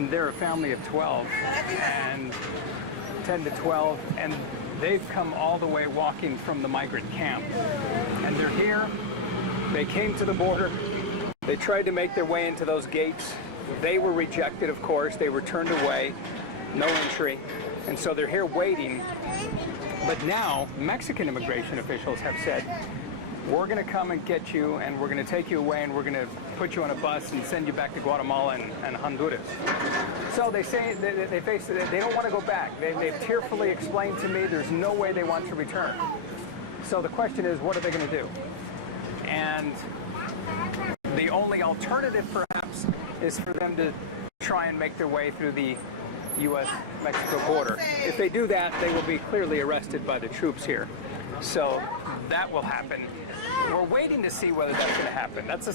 and they're a family of 12, and 10 to 12, and they've come all the way walking from the migrant camp. And they're here. They came to the border. They tried to make their way into those gates. They were rejected, of course. They were turned away. No entry. And so they're here waiting. But now, Mexican immigration officials have said, we're going to come and get you, and we're going to take you away, and we're going to put you on a bus and send you back to Guatemala and Honduras. So they say they don't want to go back. They've tearfully explained to me there's no way they want to return. So the question is, what are they going to do? And the only alternative, perhaps, is for them to try and make their way through the U.S.-Mexico border. If they do that, they will be clearly arrested by the troops here. So that will happen. We're waiting to see whether that's going to happen. That's a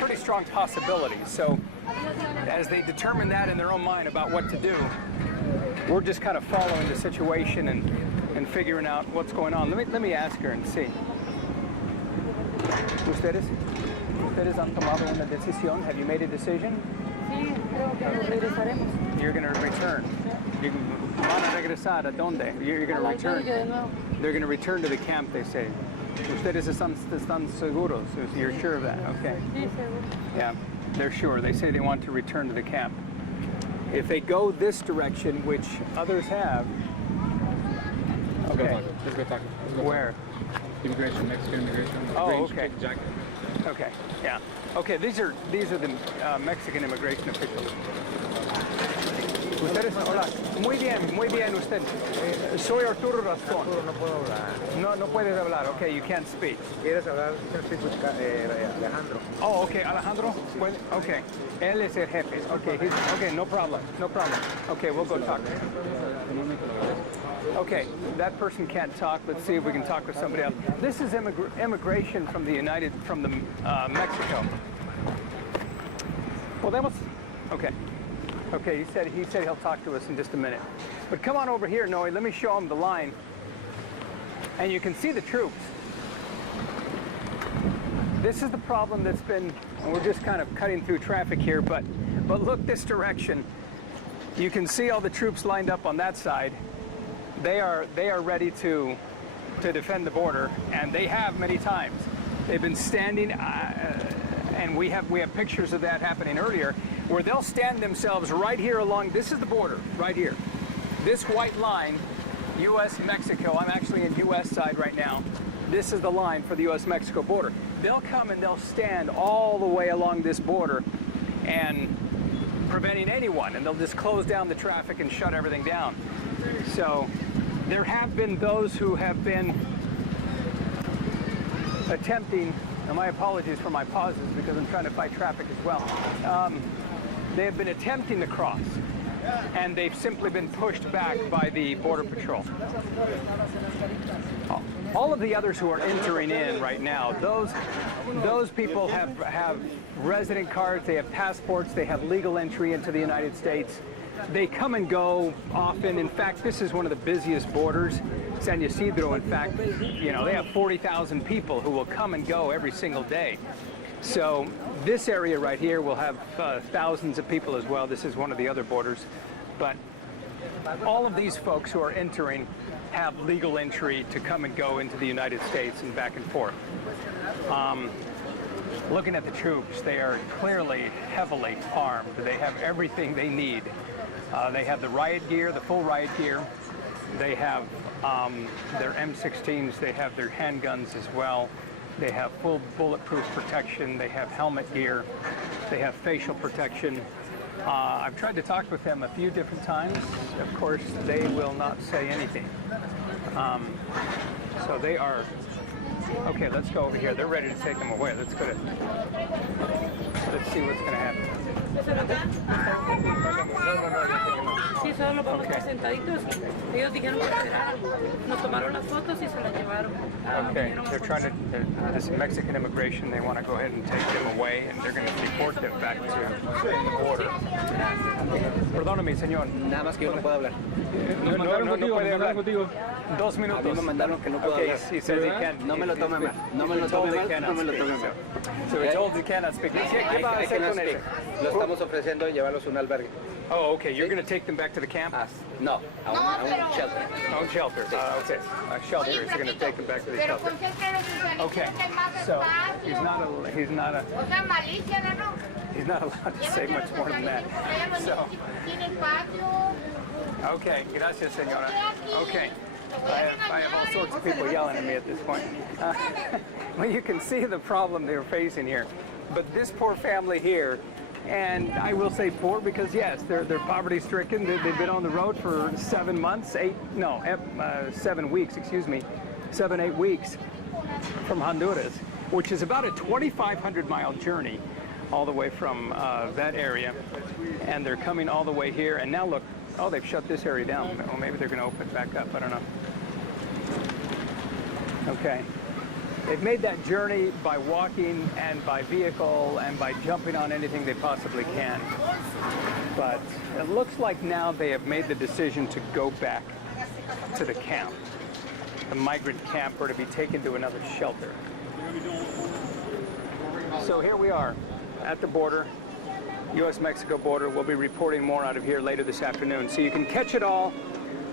pretty strong possibility. So as they determine that in their own mind about what to do, we're just kind of following the situation and figuring out what's going on. Let me ask her and see. ¿Ustedes han tomado una decisión? Have you made a decision? Sí, creo que regresaremos. You're going to return. Van a regresar a dónde? You're going to return. They're going to return to the camp, they say. Ustedes están seguros? You're sure of that? Okay. Sí, seguro. Yeah, they're sure. They say they want to return to the camp. If they go this direction, which others have. Okay. Let's go talk. Where? Immigration, Mexican immigration. Oh, okay. Okay, yeah. Okay, these are the Mexican immigration officials. Ustedes, hola. Muy bien, usted. Soy Arturo Rascón. Arturo, no puedo hablar. No puedes hablar. Okay, you can't speak. ¿Quieres hablar? You can speak with Alejandro. Oh, okay, Alejandro. Okay, él es el jefe. Okay, no problem. Okay, we'll go talk. Okay, that person can't talk. Let's see if we can talk with somebody else. This is immigration from Mexico. Podemos? Okay. Okay, he said he'll talk to us in just a minute. But come on over here, Noe. Let me show him the line. And you can see the troops. This is the problem that's been, and we're just kind of cutting through traffic here, but look this direction. You can see all the troops lined up on that side. They are ready to defend the border, and they have many times. They've been standing, and we have pictures of that happening earlier, where they'll stand themselves right here along. This is the border, right here. This white line, U.S.-Mexico. I'm actually in U.S. side right now. This is the line for the U.S.-Mexico border. They'll come and they'll stand all the way along this border, and preventing anyone, and they'll just close down the traffic and shut everything down. So there have been those who have been attempting, and my apologies for my pauses because I'm trying to fight traffic as well. They have been attempting to cross, and they've simply been pushed back by the Border Patrol. All of the others who are entering in right now, those people have resident cards, they have passports, they have legal entry into the United States. They come and go often. In fact, this is one of the busiest borders, San Ysidro. In fact, you know, they have 40,000 people who will come and go every single day. So this area right here will have thousands of people as well. This is one of the other borders. But all of these folks who are entering have legal entry to come and go into the United States and back and forth. Looking at the troops, they are clearly heavily armed. They have everything they need. They have the riot gear, the full riot gear. They have their M16s. They have their handguns as well. They have full bulletproof protection. They have helmet gear. They have facial protection. I've tried to talk with them a few different times. Of course, they will not say anything. So they are, okay, let's go over here. They're ready to take them away. Let's go to, let's see what's going to happen. Sí, solo por los sentaditos. Ellos dijeron que esperaran. Nos tomaron las fotos y se las llevaron. Okay, they're trying to, this Mexican immigration, they want to go ahead and take them away, and they're going to deport them back to the border. Perdóname, señor. Nada más que yo no puedo hablar. No, no puede hablar. contigo. 2 A mí minutos. me mandaron que no puedo Okay, hablar. he says he can't. No me lo tome mal. No me lo He's told tome he mal. cannot No me lo speak, tome mal. So we're told he cannot speak. ¿Qué va a I hacer cannot con speak. ese? Lo estamos ofreciendo llevarlos a un albergue. Oh, okay. You're going to take them back to the camp? No, a un shelter. Oh, shelter. Okay. Shelter. So you're going to take them back to the shelter. Okay. So he's not allowed to say much more than that. So. Okay. Gracias, señora. Okay. I have all sorts of people yelling at me at this point. Well, you can see the problem they're facing here. But this poor family here, and I will say poor because yes, they're poverty stricken. They've been on the road for 7 months, 7 weeks, 7, 8 weeks from Honduras, which is about a 2,500 mile journey all the way from that area. And they're coming all the way here. And now look, oh, they've shut this area down. Well, maybe they're going to open it back up. I don't know. Okay. They've made that journey by walking and by vehicle and by jumping on anything they possibly can. But it looks like now they have made the decision to go back to the camp, the migrant camp, or to be taken to another shelter. So here we are at the border, U.S.-Mexico border. We'll be reporting more out of here later this afternoon. So you can catch it all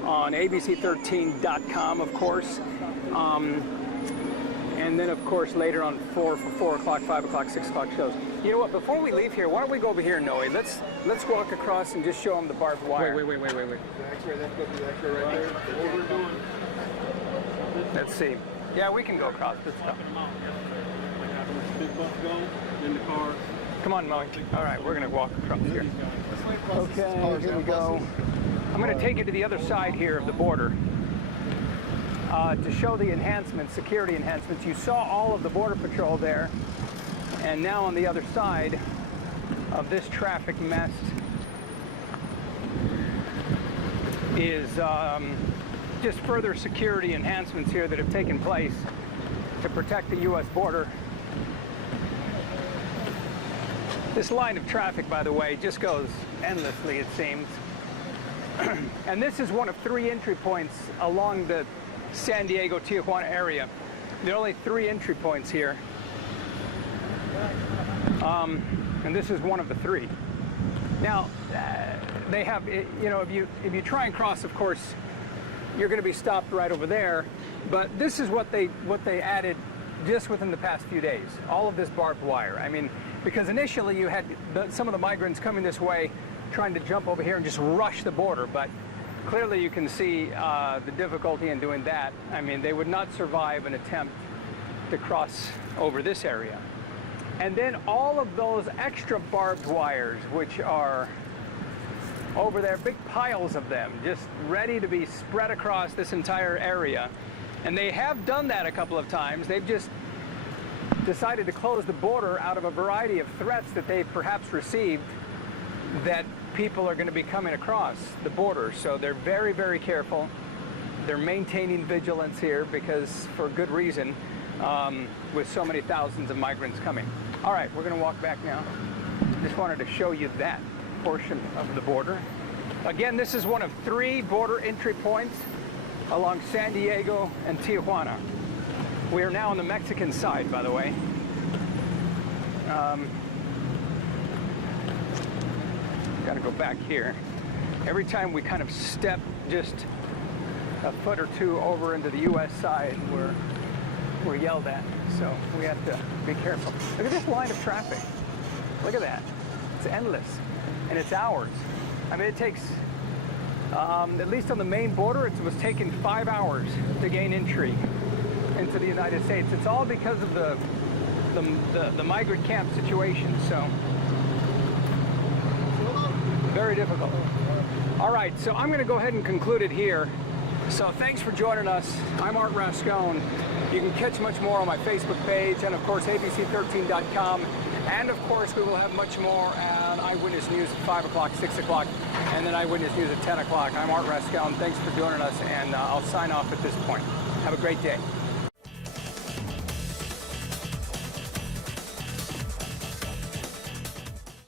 on abc13.com, of course. And then, of course, later on 4 o'clock, 5 o'clock, 6 o'clock shows. You know what? Before we leave here, why don't we go over here, Noe? Let's walk across and just show them the barbed wire. Wait. The X-ray, let's go to the X-ray right there. What we're doing. Let's see. Yeah, we can go across this stuff. Big bus go in the car. Come on, Moe. All right, we're going to walk across here. Okay, here we go. I'm going to take you to the other side here of the border. To show the enhancements, security enhancements. You saw all of the Border Patrol there, and now on the other side of this traffic mess is just further security enhancements here that have taken place to protect the U.S. border. This line of traffic, by the way, just goes endlessly, it seems. And this is one of 3 entry points along the San Diego, Tijuana area. There are only 3 entry points here. And this is one of the 3. Now, they have, you know, if you try and cross, of course, you're going to be stopped right over there. But this is what they added just within the past few days. All of this barbed wire. I mean, because initially you had some of the migrants coming this way, trying to jump over here and just rush the border, but clearly you can see the difficulty in doing that. I mean, they would not survive an attempt to cross over this area. And then all of those extra barbed wires, which are over there, big piles of them, just ready to be spread across this entire area. And they have done that a couple of times. They've just decided to close the border out of a variety of threats that they've perhaps received that people are going to be coming across the border. So they're very, very careful. They're maintaining vigilance here because, for good reason, with so many thousands of migrants coming. All right, we're going to walk back now. Just wanted to show you that portion of the border. Again, this is one of 3 border entry points along San Diego and Tijuana. We are now on the Mexican side, by the way. Got to go back here. Every time we kind of step just a foot or 2 over into the U.S. side, we're yelled at. So we have to be careful. Look at this line of traffic. Look at that. It's endless, and it's hours. I mean, it takes, at least on the main border, it was taking 5 hours to gain entry into the United States. It's all because of the migrant camp situation. So very difficult. All right, so I'm going to go ahead and conclude it here. So thanks for joining us. I'm Art Rascone. You can catch much more on my Facebook page and, of course, abc13.com. And, of course, we will have much more on Eyewitness News at 5 o'clock, 6 o'clock, and then Eyewitness News at 10 o'clock. I'm Art Rascone. Thanks for joining us, and I'll sign off at this point. Have a great day.